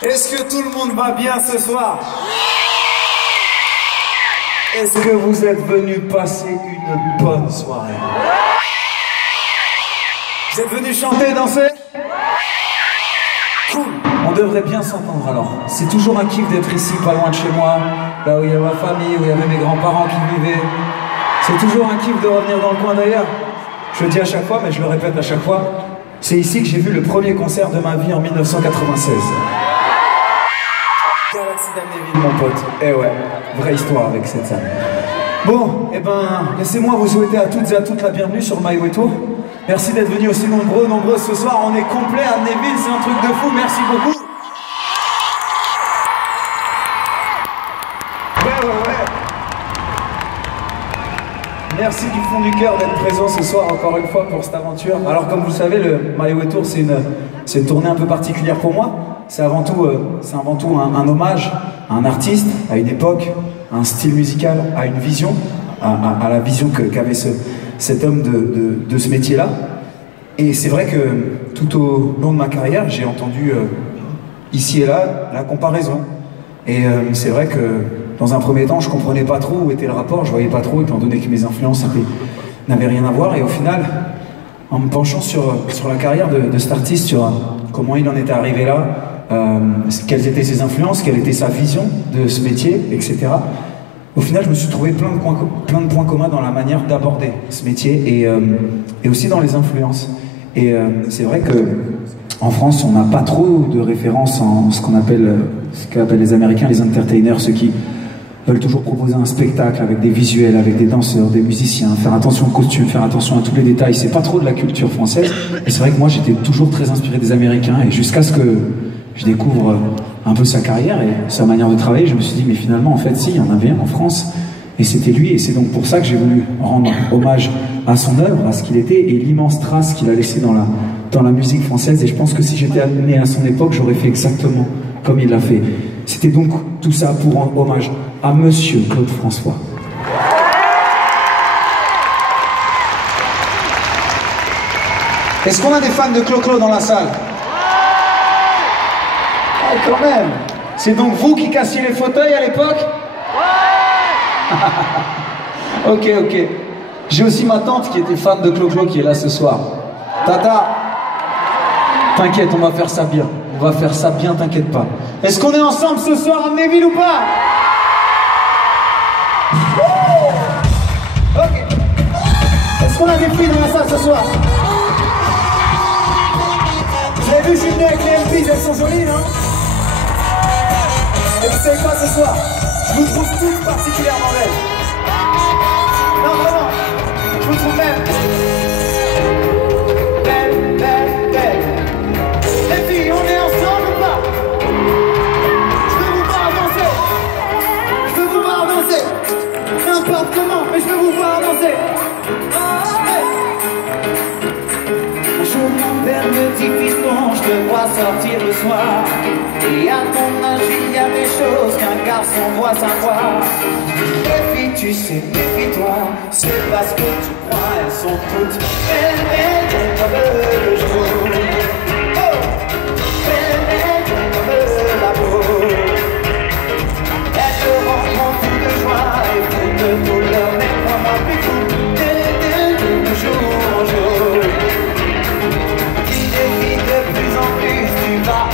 Est-ce que tout le monde va bien ce soir? Est-ce que vous êtes venus passer une bonne soirée? Vous êtes venus chanter, danser? Cool. On devrait bien s'entendre alors. C'est toujours un kiff d'être ici, pas loin de chez moi, là où il y a ma famille, où il y avait mes grands-parents qui vivaient. C'est toujours un kiff de revenir dans le coin d'ailleurs. Je le dis à chaque fois, mais je le répète à chaque fois. C'est ici que j'ai vu le premier concert de ma vie en 1996. Galaxy d'Amnéville, mon pote. Eh ouais, vraie histoire avec cette salle. Bon, eh ben, laissez-moi vous souhaiter à toutes et à toutes la bienvenue sur My Way Tour. Merci d'être venus aussi nombreuses ce soir. On est complet à Amnéville, c'est un truc de fou. Merci beaucoup. Ouais. Merci du fond du cœur d'être présent ce soir encore une fois pour cette aventure. Alors comme vous le savez, le My Way Tour c'est une tournée un peu particulière pour moi. C'est avant tout un hommage à un artiste, à une époque, à un style musical, à une vision, à la vision qu'avait cet homme de ce métier-là. Et c'est vrai que tout au long de ma carrière, j'ai entendu ici et là la comparaison. Et c'est vrai que dans un premier temps, je comprenais pas trop où était le rapport, je voyais pas trop, étant donné que mes influences n'avaient rien à voir. Et au final, en me penchant sur la carrière de cet artiste, sur comment il en était arrivé là, quelles étaient ses influences, quelle était sa vision de ce métier, etc. Au final, je me suis trouvé plein de points communs dans la manière d'aborder ce métier et aussi dans les influences. Et c'est vrai que en France, on n'a pas trop de références en ce qu'appellent les Américains les entertainers, ceux qui veulent toujours proposer un spectacle avec des visuels, avec des danseurs, des musiciens, faire attention aux costumes, faire attention à tous les détails. C'est pas trop de la culture française. Et c'est vrai que moi, j'étais toujours très inspiré des Américains. Et jusqu'à ce que je découvre un peu sa carrière et sa manière de travailler, je me suis dit, mais finalement, en fait, si, il y en avait un en France. Et c'était lui. Et c'est donc pour ça que j'ai voulu rendre hommage à son œuvre, à ce qu'il était, et l'immense trace qu'il a laissée dans la musique française. Et je pense que si j'étais amené à son époque, j'aurais fait exactement comme il l'a fait. C'était donc tout ça pour rendre hommage à Monsieur Claude François. Est-ce qu'on a des fans de Clo-Clo dans la salle? Ouais, quand même. C'est donc vous qui cassiez les fauteuils à l'époque? Ok. J'ai aussi ma tante qui était fan de Clo-Clo qui est là ce soir. Tata, t'inquiète, on va faire ça bien. On va faire ça bien, t'inquiète pas. Est-ce qu'on est ensemble ce soir à Amnéville ou pas? Ok. Est-ce qu'on a des filles dans la salle ce soir? Vous avez vu, je suis venu avec les MPs, elles sont jolies, non? Et vous savez quoi ce soir? Je vous trouve toutes particulièrement belles. Non, vraiment. Je vous trouve même. Belle. Les filles, on est ensemble ou pas? Je veux vous voir danser. N'importe comment, mais je veux vous voir danser. Père me dit piston, je te vois sortir le soir. Et à ton âge, il y a des choses qu'un garçon doit savoir. Les filles, tu sais, méfie-toi. C'est parce que tu crois, elles sont toutes belles comme le jour. Oh, belles comme la peau. Elles te rendront fou de joie et fou de douleur, mais crois-moi plus fou de jour en jour. De plus en plus, tu vas